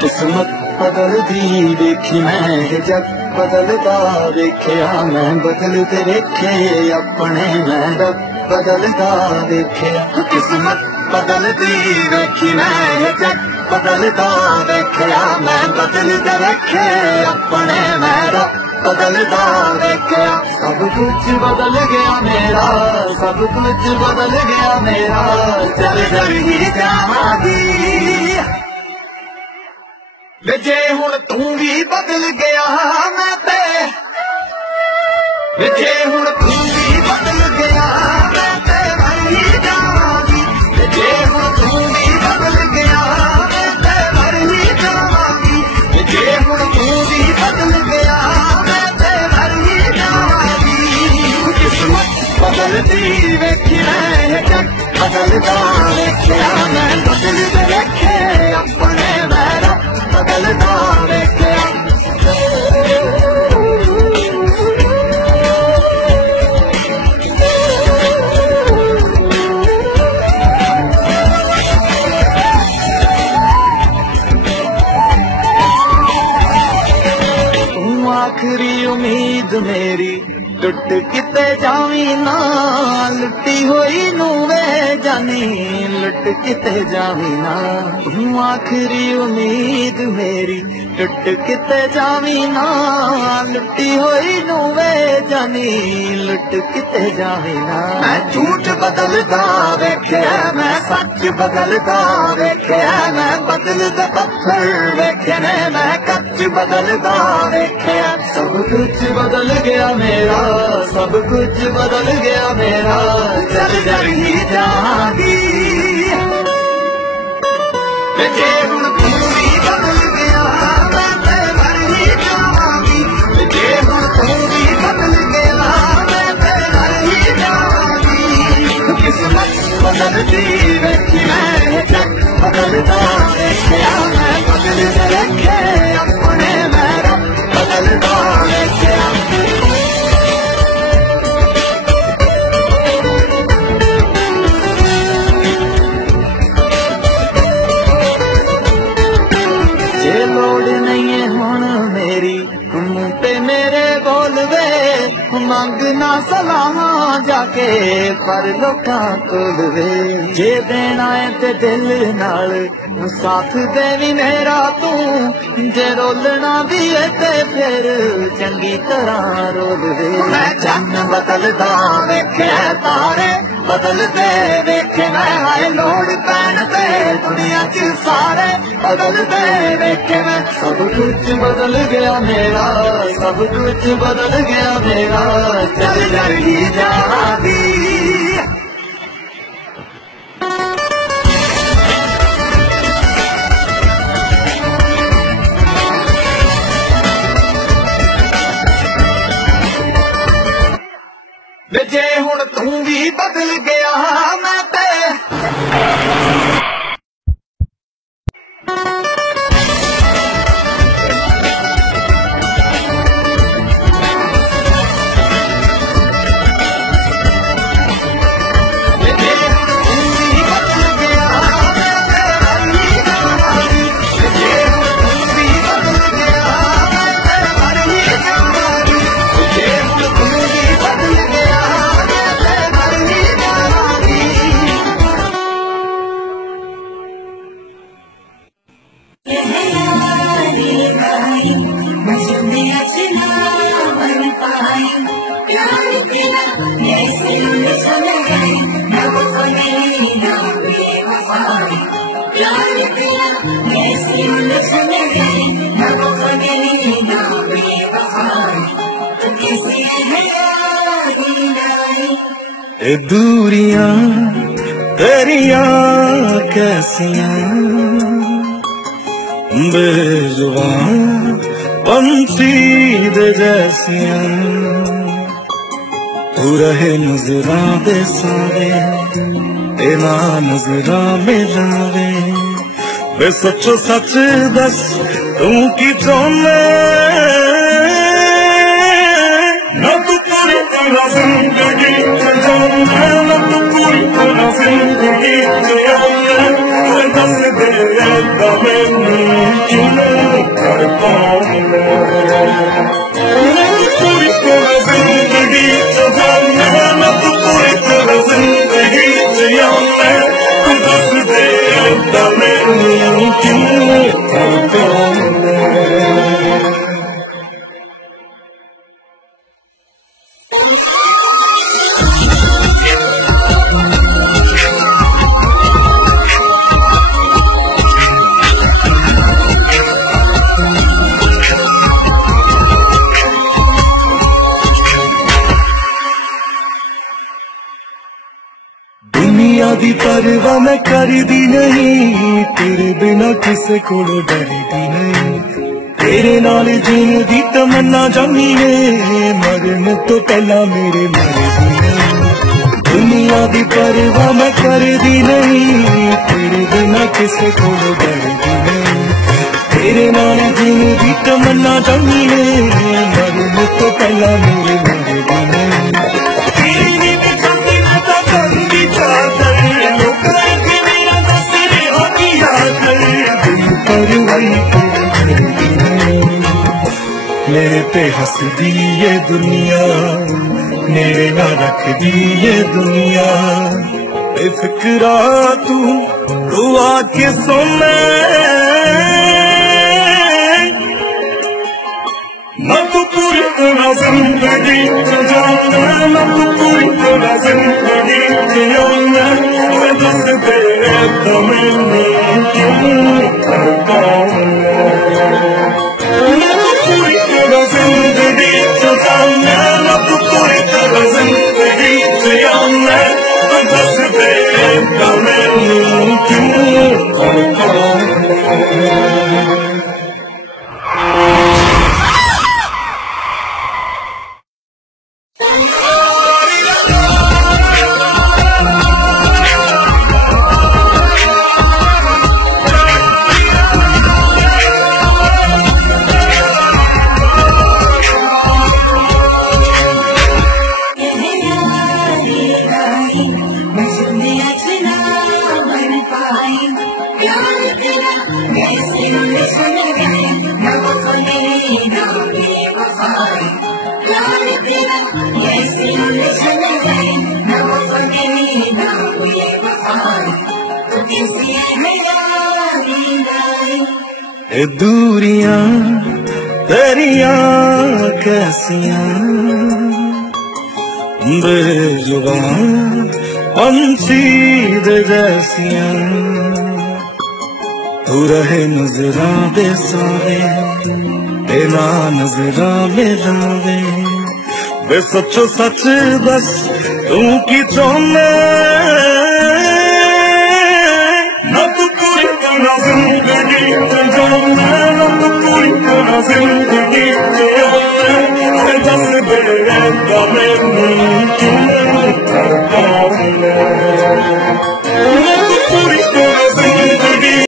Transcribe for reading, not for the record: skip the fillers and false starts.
किस्मत बदलदी देखी मैं जग बदलदा देखिया मैं बदलते देखे अपने मैं रब बदलदा देखिया किस्मत बदलदी देखी मैं जग बदलदा देखिया मैं बदलते देखे अपने मैं रब बदलदा देखिया सब कुछ बदल गया मेरा सब कुछ बदल गया मेरा चल चल ही जावांगी जे हुण तू भी बदल गया मैं ते जे हुण तू भी बदल गया मैं ते मर ही जावांगी जे हुण तू भी बदल गया मैं ते मर ही जावांगी जे हुण तू भी बदल गया मैं ते मर ही जावांगी किस्मत बदलदी वेखी मैं जग बदलदा वेखिया मैं बदलदे वेखे अपने मैं बदलदा वेखिया तू आखिरी उम्मीद मेरी टुट किते जावी ना लुटी हुई नू वे जानी लुट किते जावी ना तू आखिरी उम्मीद मेरी टुट किते जावी ना लुटी हुई नू वे जानी लुट किते जावी ना मैं झूठ बदलदा वेखिया मैं सच बदलदा वेखिया मैं बदलदा पत्थर वेखे मैं कच बदलदा वेखिया सब कुछ बदल गया मेरा सब कुछ बदल गया मेरा चल चल ही जावांगी जे हुण तू भी बदल गया मैं ते मर ही जावांगी जे हुण तू भी बदल गया मैं ते मर ही जावांगी किस्मत बदलदी वेखी मैं जग बदलदा वेखिया मैं बदलदे वेखे अपने मैं रब बदलदा वेखिया मंगना सलाहा जाके पर लोका कोल वे जे देना है ते दिल नाल साथ देवी मेरा तू जे रोलना भी है ते फिर चंगी तरह रोल वे मैं चन्न बदलदा वेखे तारे बदलदे वेखे मैं हाय लोड़ पैन ते दुनिया च सारे बदलदे वेखे मैं सब कुछ बदल गया मेरा सब कुछ बदल गया मेरा चल चल ही जावांगी जे हुण तू भी बदल गया मैं ते दूरियां तेरियां कैसियां बेजुबान पंछी दे जैसियां तू रहे नजरा दे सारे तेना नजरा में जावे बे सचो सच दस तू की चाहना पूरी तरह जिंदगी जाने मैं तो पूरी तरह जिंदगी जियाने तू दस दे मैनू क्यों दुनिया दी परवाह मैं करदी नहीं तेरे बिना किसे कोलों डरदी नहीं तेरे नाल जीने दी तमन्ना जानी है मरने तो पहला मेरे मरदी नहीं दुनिया दी परवाह मैं करदी नहीं तेरे बिना किसे कोलों डरदी नहीं तेरे नाल जीने दी तमन्ना जानी है मरने तो पहला मेरे मरदी नहीं मेरे पे हंस दी ये दुनिया मेरे ना रख दी ये दुनिया बेफिक्रा तू आके सोना मैं तो पूरी तरह जिंदगी जाना मैं तो पूरी तरह जिंदगी जियाना मैं दस दे मैनू पूरी तरह जिंदगी जाना मैं तो पूरी तरह जिंदगी जियाना मैं दस दे मैनू क्यों दूरियां तेरियां कैसियां बेजुबान पंछी जैसियां तू रहे नजरा दे सावे तेना नजरा में लावे वे सचो सच बस तू की चाहना जिंदगी जाना पूरी तरह जिंदगी